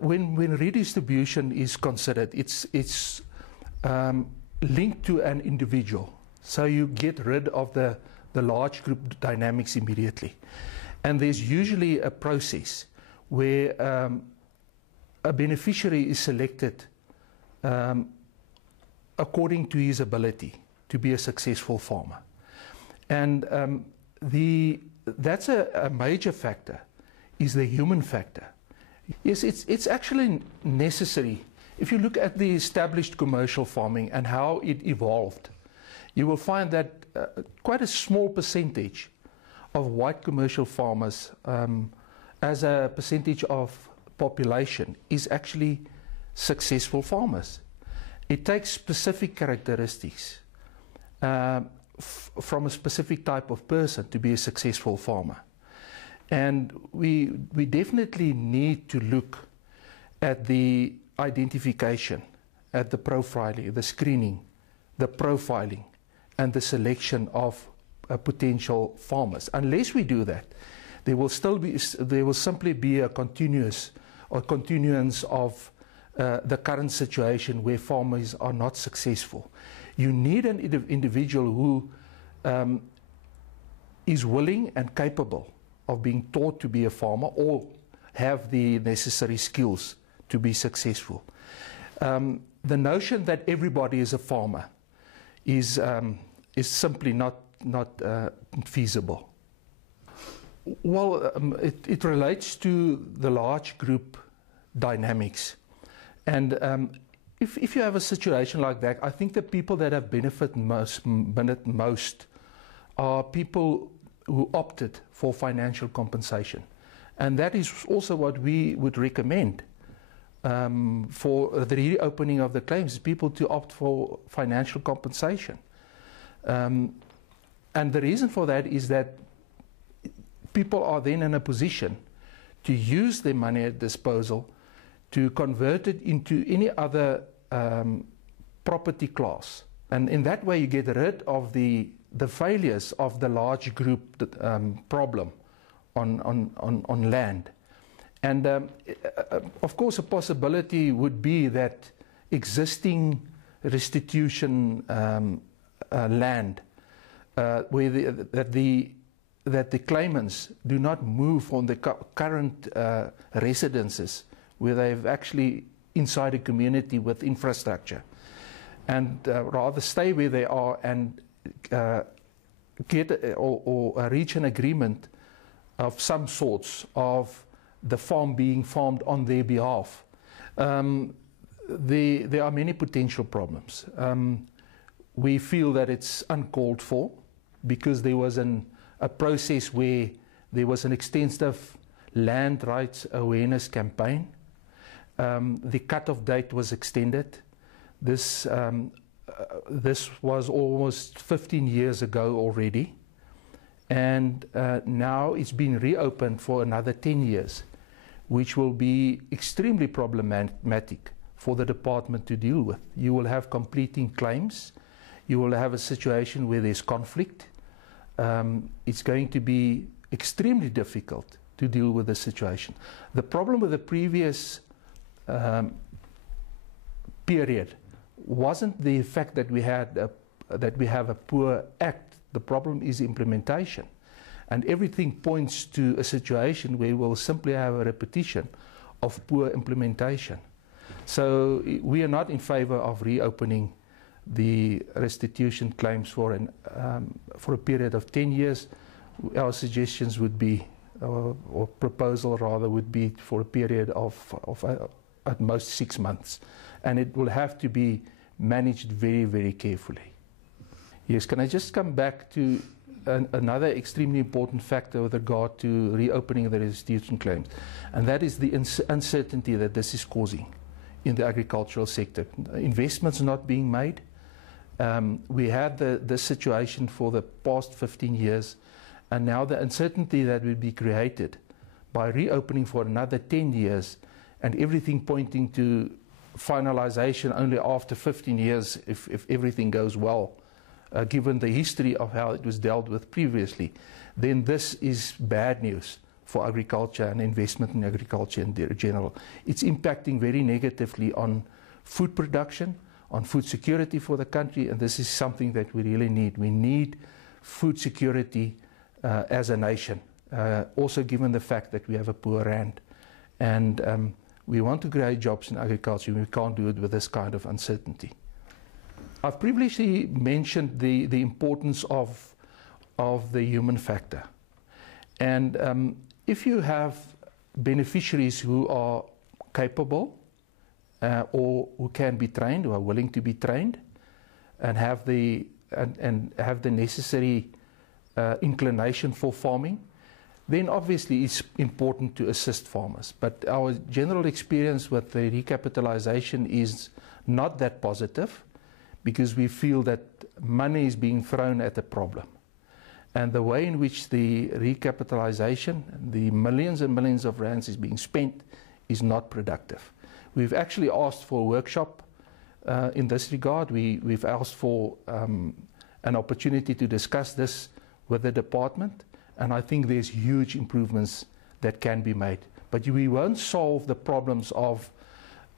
When redistribution is considered, it's linked to an individual. So you get rid of the large group dynamics immediately. And there's usually a process where a beneficiary is selected according to his ability to be a successful farmer. And that's a major factor, is the human factor. Yes, it's actually necessary. If you look at the established commercial farming and how it evolved, you will find that quite a small percentage of white commercial farmers as a percentage of population is actually successful farmers. It takes specific characteristics from a specific type of person to be a successful farmer. And we definitely need to look at the identification, at the profiling, the screening, the profiling, and the selection of potential farmers. Unless we do that, there will simply be a continuance of the current situation where farmers are not successful. You need an individual who is willing and capable of being taught to be a farmer or have the necessary skills to be successful. The notion that everybody is a farmer is simply not feasible. Well, it relates to the large group dynamics. And if you have a situation like that, I think the people that have benefited most are people who opted for financial compensation. And that is also what we would recommend for the reopening of the claims, people to opt for financial compensation. And the reason for that is that people are then in a position to use their money at disposal to convert it into any other property class. And in that way you get rid of the failures of the large group problem on land. And of course a possibility would be that existing restitution land that the claimants do not move from the current residences where they've actually inside a community with infrastructure, and rather stay where they are and get or reach an agreement of some sorts of the farm being farmed on their behalf. There are many potential problems. We feel that it's uncalled for because there was a process where there was an extensive land rights awareness campaign. The cut-off date was extended. This was almost 15 years ago already, and now it's been reopened for another 10 years, which will be extremely problematic for the department to deal with. You will have completing claims. You will have a situation where there's conflict. It's going to be extremely difficult to deal with the situation. The problem with the previous period wasn't the fact that we have a poor act. The problem is implementation, and everything points to a situation where we'll simply have a repetition of poor implementation. So we are not in favor of reopening the restitution claims for a period of 10 years. Our suggestions would be, or proposal rather, would be for a period of at most 6 months, and it will have to be managed very, very carefully. Yes, can I just come back to another extremely important factor with regard to reopening the restitution claims, and that is the uncertainty that this is causing in the agricultural sector. Investments not being made. We had this situation for the past 15 years, and now the uncertainty that will be created by reopening for another 10 years and everything pointing to finalization only after 15 years if everything goes well, given the history of how it was dealt with previously, then this is bad news for agriculture and investment in agriculture in general. It's impacting very negatively on food production, on food security for the country, and this is something that we really need. We need food security as a nation, also given the fact that we have a poor rand. And we want to create jobs in agriculture, and we can't do it with this kind of uncertainty. I've previously mentioned the importance of the human factor. And if you have beneficiaries who are capable or who can be trained, who are willing to be trained, and have the necessary inclination for farming, then obviously it's important to assist farmers. But our general experience with the recapitalization is not that positive, because we feel that money is being thrown at the problem. And the way in which the recapitalization, the millions and millions of rands is being spent, is not productive. We've actually asked for a workshop in this regard. We've asked for an opportunity to discuss this with the department, and I think there's huge improvements that can be made. But we won't solve the problems of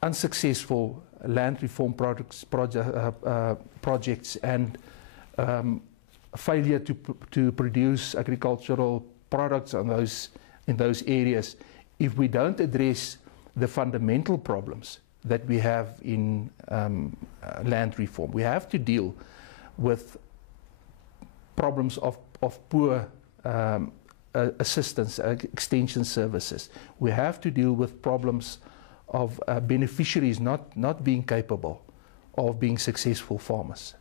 unsuccessful land reform projects and failure to produce agricultural products in those areas if we don't address the fundamental problems that we have in land reform. We have to deal with problems of poor assistance, extension services. We have to deal with problems of beneficiaries not being capable of being successful farmers.